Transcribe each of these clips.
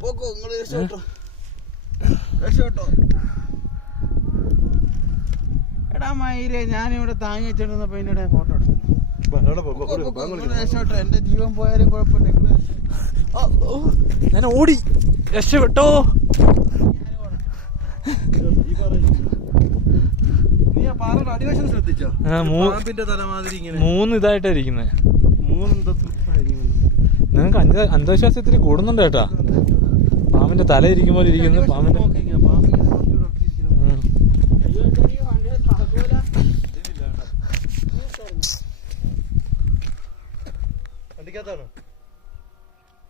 പോക്കോ നിങ്ങൾ രക്ഷപ്പെട്ടോ രക്ഷപ്പെട്ടോ എടാ മയിരെ ഞാനിവിടെ താങ്ങി വെച്ചിരുന്നപ്പോ ഇതിന്റെ ഫോട്ടോ എടുത്തു. എന്റെ ജീവൻ പോയാലും കുഴപ്പമില്ല. ഞാൻ ഓടി. രക്ഷപ്പെട്ടോ മൂന്ന് ഇതായിട്ടാ ഇരിക്കുന്നത് മൂന്നെന്താ നിങ്ങൾക്ക് അന്ധ അന്ധവിശ്വാസം ഇത്തിരി കൂടുന്നുണ്ട് കേട്ടാ. പാമ്പിന്റെ തല ഇരിക്കും പോലെ ഇരിക്കുന്നു. പാമ്പിന്റെ ആ വണ്ടി അവിടെ ഈ വണ്ടിയുടെ താക്കോലാ. വണ്ടിക്കകത്താണോ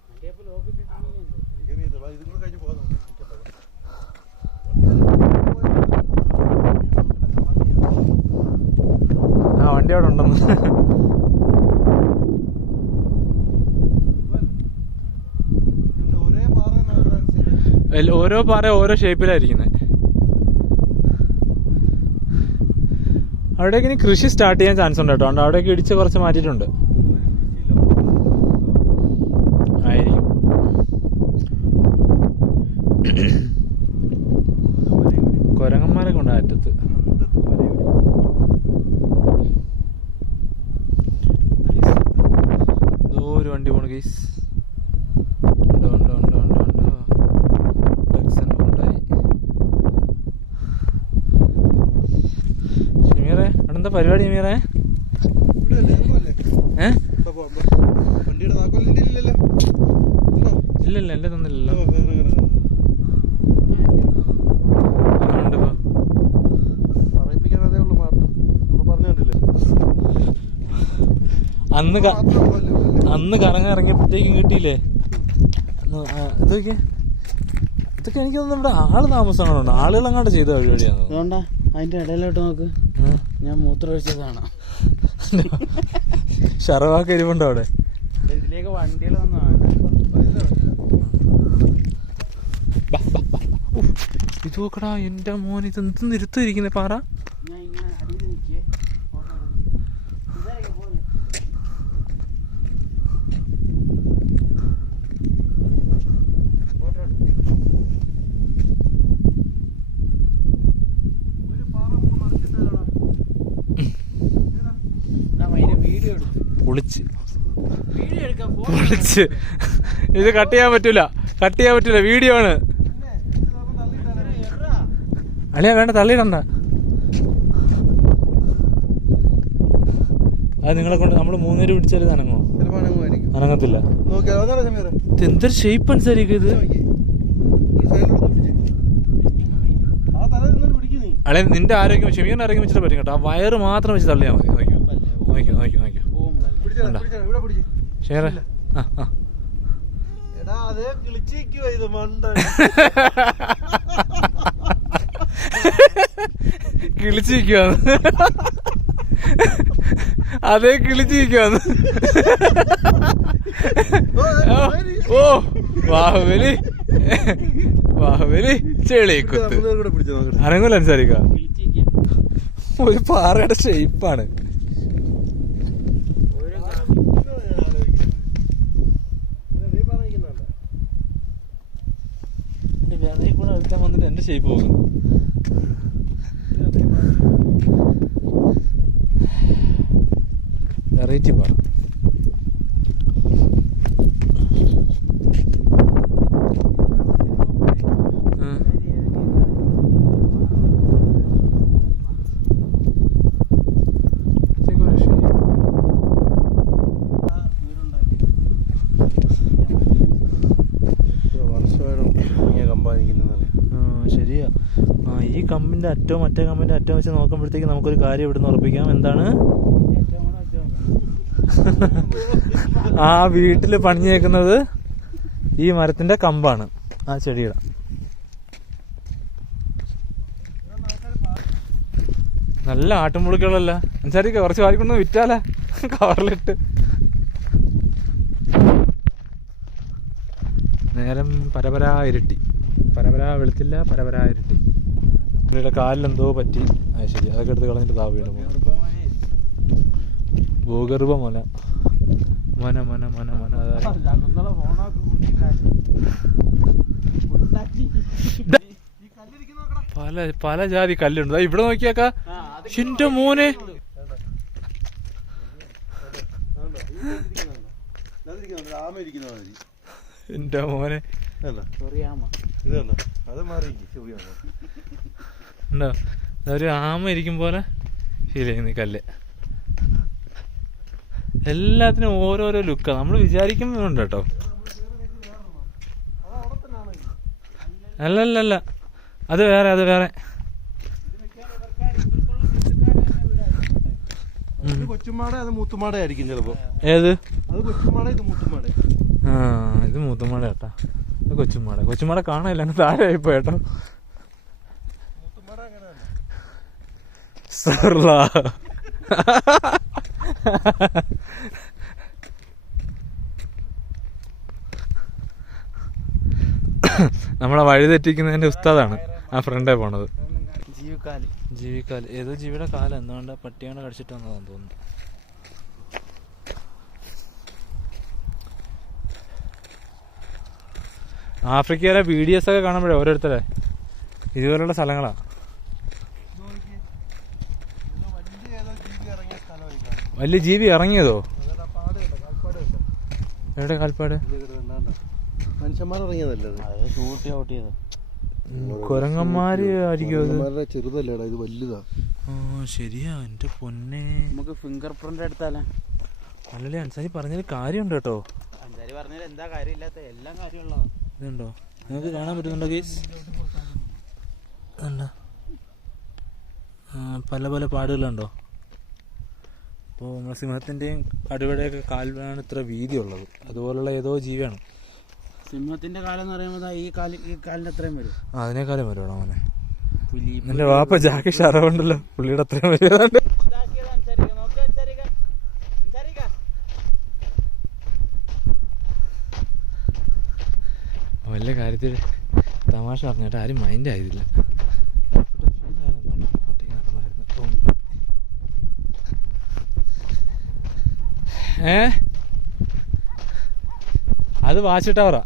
വണ്ടിയപ്പോ ലോക്ക് ഇട്ടിട്ടുണ്ടെങ്കിൽ എനിക്കറിയില്ല വാ, ഇതും കൂടെ കഴിഞ്ഞ് പോകാം നമുക്ക്. ആ വണ്ടി അവിടെ ഉണ്ടെന്ന് ഇതിന്റെ ഒരേ പാറ മാത്രം എല്ല- ഓരോ പാറ ഓരോ ഷേപ്പിലായിരിക്കുന്നത് അവിടേക്ക് ഇനി കൃഷി സ്റ്റാർട്ട് ചെയ്യാൻ ചാൻസ് ഉണ്ട് കേട്ടോ. അവിടെ അവിടേക്ക് ഇടിച്ച് കുറച്ച് മാറ്റിയിട്ടുണ്ട് ആയിരിക്കും കുരങ്ങന്മാരൊക്കെ ഉണ്ട് അറ്റത്ത് എന്തോ ഒരു വണ്ടി പോണു ഗൈസ് ഉണ്ടോ ഉണ്ടോ ഉണ്ടോ ഉണ്ടോ ഉണ്ടോ ഡക്സൺ ഉണ്ടായി ഷമീറെ അവിടെ എന്താ പരിപാടി മീറേ? ഇല്ലല്ലോ ഇല്ലല്ല എന്റെ തന്നില്ലല്ലോ. അന്ന് അന്ന് കറങ്ങ ഇറങ്ങിയപ്പോഴത്തേക്കും കിട്ടിയില്ലേ ഇതൊക്കെ ഇതൊക്കെ എനിക്ക് തോന്നുന്നു ഇവിടെ ആൾ താമസം ആളുകൾ അങ്ങോട്ട് ചെയ്ത പരിപാടിയാണ് അതുകൊണ്ടാ അതിന്റെ ഇടയിലോട്ട് നോക്ക്. ഞാൻ മൂത്രമൊഴിച്ചതാണ് ഷറവാക്ക് എരിവുണ്ടോ അവിടെ? ഇതിലേക്ക് വണ്ടികൾ വന്നു ഇത് നോക്കടാ എന്റെ മോൻ ഇത് എന്ത് നിരുത്തിരിക്കുന്നേ പാറ ഞാൻ ഇങ്ങനെ അടിയിൽ നിൽക്കേ ഫോട്ടോ ഇതായിരിക്കും പോലെ ഒരു പാറ നമുക്ക് മറിച്ചിട്ടാലോ വീഡിയോ എടുത്തു പൊളിച്ച്. വീഡിയോ എടുക്കാൻ പൊളിച്ച്. ഇത് കട്ട് ചെയ്യാൻ പറ്റൂല. കട്ട് ചെയ്യാൻ പറ്റൂല. വീഡിയോ ആണ്. അളിയാ വേണ്ട തള്ളിയിടണ്ട. അത് നിങ്ങളെ കൊണ്ട് നമ്മൾ മൂന്നുപേര് പിടിച്ചാൽ ഇത് അനങ്ങോ അനങ്ങത്തില്ല. എന്തൊരു ഷേപ്പ് അനുസരിക്കും ഇത്? അളെ നിന്റെ ആരോഗ്യം ഷെമീറിന്റെ ആരോഗ്യം വെച്ചിട്ട് പറ്റും കേട്ടോ. ആ വയറ് മാത്രം വെച്ച് തള്ളിയാൽ മതി. നോക്കിയോ? നോക്കിയോ നോക്കിയോ നോക്കിയോ. ആ ആ. മണ്ട കിളിച്ചിരിക്കുവാന്ന് അതേ. കിളിച്ചിരിക്കുവാന്ന് ഓ ബാഹുബലി ബാഹുബലി ചെളിക്കുത്ത് അനങ്ങൂല അനുസരിക്ക ഒരു പാറയുടെ ഷേപ്പാണ് ഷേപ്പ് വെറൈറ്റി പാടം ഉം. ഇതൊക്കെ ഒരു shape ആണ്. വർഷമായിട്ട് ഇങ്ങനെ കമ്പാനിക്കുന്നത് ആ, ആ ഈ കമ്പിന്റെ അറ്റവും മറ്റേ കമ്പിന്റെ അറ്റം വെച്ച് നോക്കുമ്പോഴത്തേക്ക് നമുക്കൊരു കാര്യം ഇവിടുന്ന് ഉറപ്പിക്കാം. എന്താണ്? ആ വീട്ടിൽ പണിഞ്ഞേക്കുന്നത് ഈ മരത്തിന്റെ കമ്പാണ്. ആ ചെടിയുടെ. നല്ല ആട്ടുമുളുക്കുകളല്ല അനുസരിക്ക കുറച്ച് വാരിക്കൊണ്ട് വിറ്റാലേ? കവറിലിട്ട്. നേരം പരപരാ ഇരുട്ടി. പരപര വെളുത്തില്ല പരപര ഇരുട്ടി. പുള്ളിയുടെ കാലിലെന്തോ പറ്റി. അത് ശരി. അതൊക്കെ എടുത്ത് കളഞ്ഞിട്ട് താ വീട് ഭൂഗർഭ മന. മന മന മന മന പല പല ജാതി കല്ലുണ്ട്. ഇവിടെ നോക്കിയാക്കാ. ഷിന്റെ മോനെ. എന്റെ മോനെ. ഉണ്ടോ? ഒരു ആമ ഇരിക്കും പോലെ ഫീൽ ചെയ്യുന്നു ഈ കല്ല്. എല്ലാത്തിനും ഓരോരോ ലുക്കാണ് നമ്മൾ വിചാരിക്കുന്നുണ്ട് കേട്ടോ. അല്ലല്ലല്ല. അല്ല അല്ല അത് വേറെ. അത് വേറെ കൊച്ചുമാട അത് മൂത്തുമാട ആയിരിക്കും ചിലപ്പോ. ഏത്? അത് കൊച്ചുമാട ഇത് മൂത്തുമാട ആ ഇത് മൂത്തുമാട കേട്ടാ കൊച്ചുമാട കൊച്ചുമാട കാണാനില്ല. അങ്ങ് താഴെ ആയിപ്പോ സർല. നമ്മളെ വഴി തെറ്റിക്കുന്നതിന്റെ ഉസ്താദാണ് ആ ഫ്രണ്ടേ പോണത്. ജീവിക്കാൽ. ജീവിക്കാൽ. ഏതോ ജീവിയുടെ കാലം. എന്തുകൊണ്ട് പട്ടിയാണ് കടിച്ചിട്ട് വന്നതാന്ന് തോന്നുന്നു. ആഫ്രിക്കയിലെ വീഡിയോസ് ഒക്കെ കാണുമ്പോഴേ ഓരോരുത്തരെ. ഇതുപോലുള്ള സ്ഥലങ്ങളാ. ഇത് വലിയ ജീവി ഇറങ്ങിയ സ്ഥലമായിരിക്കും വലിയ ജീവി ഇറങ്ങിയതോ? എവിടെ കാൽപ്പാട്? കൊരങ്ങന്മാര് മനുഷ്യന്മാർ ഇറങ്ങിയതല്ലേ കുരങ്ങന്മാര് ആയിരിക്കും ചെറുതല്ലേടാ ഇത് വലുതാ. ശരിയാ എന്റെ പൊന്നെ. നമുക്ക് ഫിംഗർ പ്രിന്റ് എടുത്താലേ. അല്ലല്ലേ അൻസാരി പറഞ്ഞൊരു കാര്യമുണ്ട് കേട്ടോ. അൻസാരി പറഞ്ഞാൽ എന്താ കാര്യമില്ലാത്ത? എല്ലാം കാര്യമുള്ളതാ. ഇതുണ്ടോ? നിങ്ങൾക്ക് കാണാൻ പറ്റുന്നുണ്ടോ ഗീസ് ഉണ്ടോ പല പല പാടുകളുണ്ടോ? അപ്പോൾ നമ്മുടെ സിംഹത്തിന്റെയും കടുവയുടെയൊക്കെ കാലിനാണ് ഇത്ര വീതിയുള്ളത് അതുപോലുള്ള ഏതോ ജീവിയാണ്. സിംഹത്തിന്റെ കാലം എന്ന് പറയുമ്പോൾ ഈ കാലി ഈ കാലിന്റെ അത്രയും വരും. അതിനേക്കാളും വരുവാണോ അങ്ങനെ പുലി എന്റെ വാപ്പ ജാക്കി ഷറവുണ്ടല്ലോ. പുള്ളിയുടെ അത്രയും വരുന്നുണ്ട് വലിയ കാര്യത്തിൽ തമാശ പറഞ്ഞിട്ട് ആരും മൈൻഡ് ആയതില്ല. ഏ? അത് വാച്ച് ടവറാ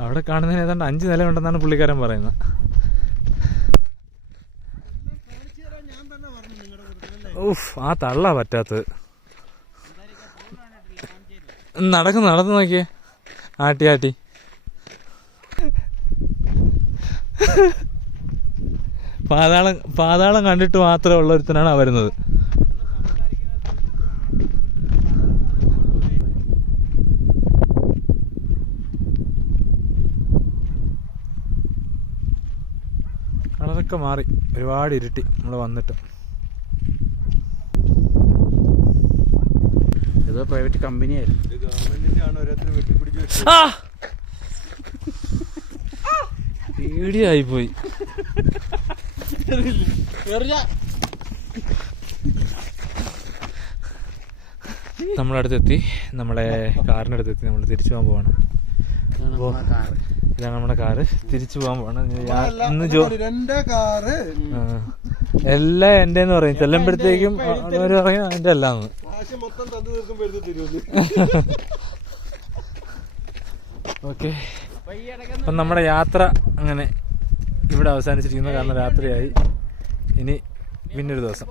അവിടെ കാണുന്നതിന് ഏതാണ്ട് അഞ്ച് നില ഉണ്ടെന്നാണ് പുള്ളിക്കാരൻ പറയുന്നത്. ഉഫ് ആ തള്ള പറ്റാത്ത നടക്ക് നടന്നു നോക്കിയേ. ആട്ടി ആട്ടി. പാതാളം പാതാളം കണ്ടിട്ട് മാത്രമേ ഉള്ള ഒരുത്തനാണ് വരുന്നത്. കളറൊക്കെ മാറി. ഒരുപാട് ഇരുട്ടി നമ്മൾ വന്നിട്ട്. ഏതോ പ്രൈവറ്റ് കമ്പനിയായിരുന്നു പേടിയായി പോയി നമ്മുടെ അടുത്തെത്തി നമ്മളെ കാറിനടുത്തെത്തി. നമ്മൾ തിരിച്ചു പോകാൻ പോവാണ്. ഇതാണ് നമ്മുടെ കാറ്. തിരിച്ചു പോകാൻ പോവാണ്. എല്ലാം ഇന്ന് ജോ എന്റെ എല്ലാം എന്റെ എന്ന് പറയും. ചെല്ലുമ്പോഴത്തേക്കും അവർ പറയും എന്റെ അല്ലാന്ന് മൊത്തം തന്നു തീർക്കുമ്പോ എടുത്ത് തരുമല്ലോ? ഓക്കെ. അപ്പം നമ്മുടെ യാത്ര അങ്ങനെ ഇവിടെ അവസാനിച്ചിരിക്കുന്നു. കാരണം രാത്രിയായി. ഇനി പിന്നൊരു ദിവസം.